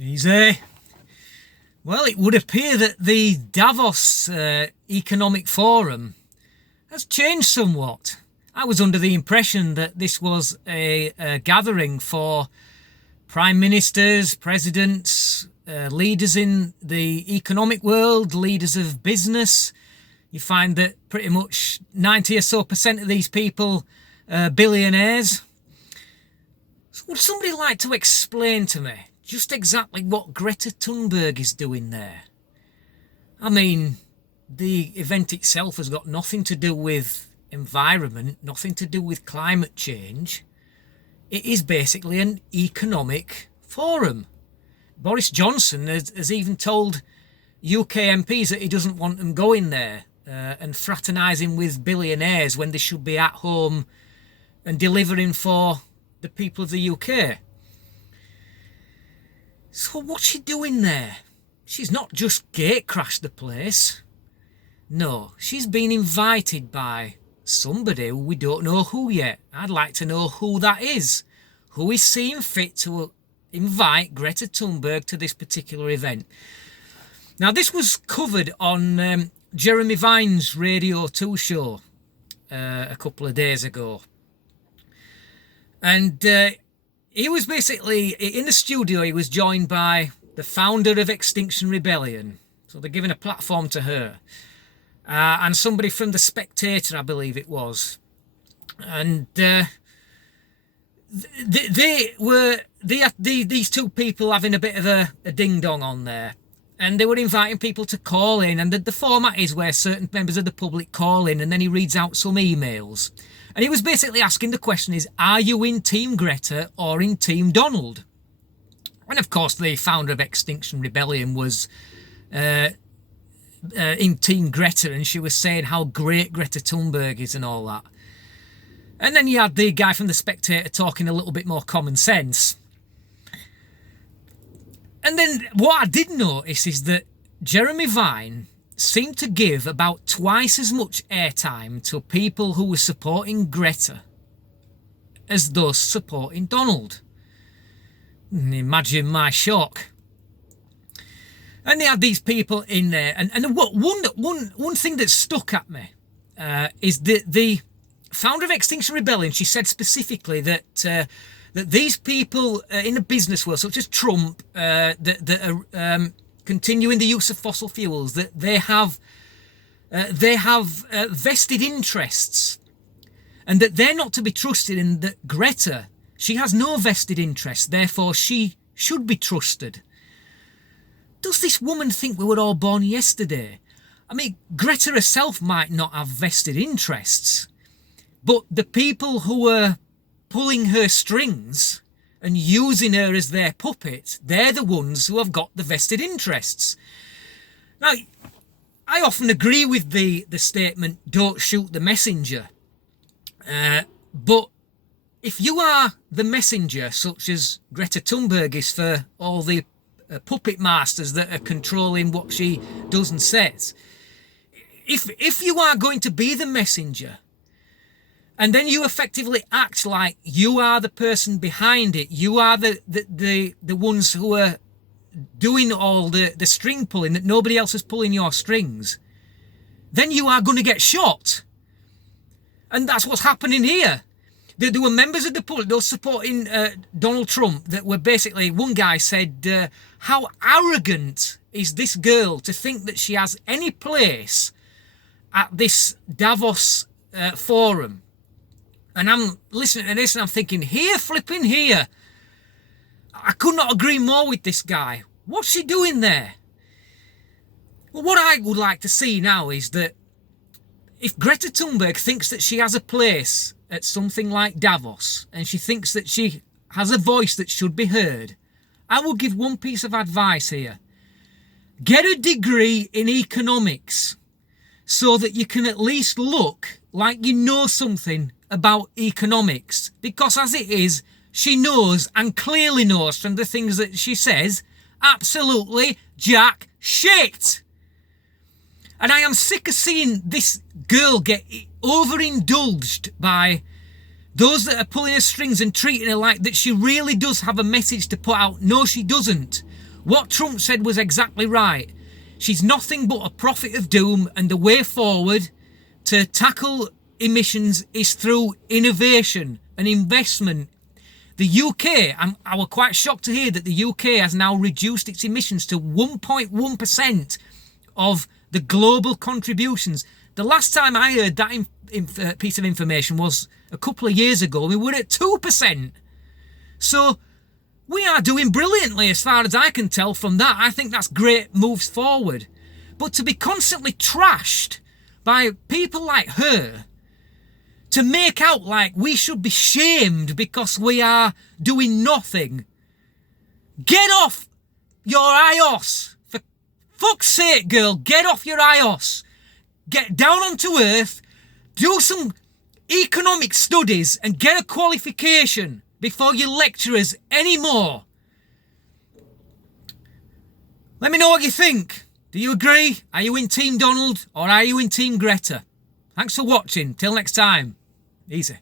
Easy. Well, it would appear that the Davos Economic Forum has changed somewhat. I was under the impression that this was a gathering for prime ministers, presidents, leaders in the economic world, leaders of business. You find that pretty much 90 or so percent of these people are billionaires. So would somebody like to explain to me just exactly what Greta Thunberg is doing there? I mean, the event itself has got nothing to do with environment, nothing to do with climate change. It is basically an economic forum. Boris Johnson has even told UK MPs that he doesn't want them going there and fraternising with billionaires when they should be at home and delivering for the people of the UK. So what's she doing there? She's not just gate-crashed the place. No, she's been invited by somebody who we don't know who yet. I'd like to know who that is. Who is seeing fit to invite Greta Thunberg to this particular event? Now, this was covered on Jeremy Vine's Radio 2 show a couple of days ago. And he was basically, in the studio, he was joined by the founder of Extinction Rebellion. So they're giving a platform to her. And somebody from The Spectator, I believe it was. And these two people having a bit of a ding-dong on there. And they were inviting people to call in. And the format is where certain members of the public call in and then he reads out some emails. And he was basically asking the question is, are you in Team Greta or in Team Donald? And of course, the founder of Extinction Rebellion was in Team Greta, and she was saying how great Greta Thunberg is and all that. And then you had the guy from The Spectator talking a little bit more common sense. And then what I did notice is that Jeremy Vine seemed to give about twice as much airtime to people who were supporting Greta as those supporting Donald. Imagine my shock. And they had these people in there. And one thing that stuck at me is the founder of Extinction Rebellion, she said specifically that that these people in the business world, such as Trump, that are continuing the use of fossil fuels, that they have vested interests, and that they're not to be trusted, and that Greta, she has no vested interest, therefore she should be trusted. Does this woman think we were all born yesterday? I mean, Greta herself might not have vested interests, but the people who are pulling her strings and using her as their puppet, they're the ones who have got the vested interests. Now, I often agree with the statement, don't shoot the messenger. But if you are the messenger, such as Greta Thunberg is for all the puppet masters that are controlling what she does and says, if you are going to be the messenger, and then you effectively act like you are the person behind it, you are the ones who are doing all the string pulling, that nobody else is pulling your strings, then you are going to get shot. And that's what's happening here. There were members of the public, those supporting Donald Trump, that were basically, one guy said, how arrogant is this girl to think that she has any place at this Davos forum? And I'm listening to this and I'm thinking, here, flipping here. I could not agree more with this guy. What's she doing there? Well, what I would like to see now is that if Greta Thunberg thinks that she has a place at something like Davos, and she thinks that she has a voice that should be heard, I will give one piece of advice here. Get a degree in economics so that you can at least look like you know something about economics, because as it is, she knows, and clearly knows from the things that she says, absolutely jack shit. And I am sick of seeing this girl get over-indulged by those that are pulling her strings and treating her like that she really does have a message to put out. No, she doesn't. What Trump said was exactly right. She's nothing but a prophet of doom, and the way forward to tackle emissions is through innovation and investment. The UK, I was quite shocked to hear that the UK has now reduced its emissions to 1.1% of the global contributions. The last time I heard that piece of information was a couple of years ago. We were at 2%. So we are doing brilliantly as far as I can tell from that. I think that's great moves forward. But to be constantly trashed by people like her, to make out like we should be shamed because we are doing nothing. Get off your iOS. For fuck's sake, girl, get off your iOS. Get down onto earth, do some economic studies and get a qualification before you lecture us anymore. Let me know what you think. Do you agree? Are you in Team Donald or are you in Team Greta? Thanks for watching. Till next time. Easy.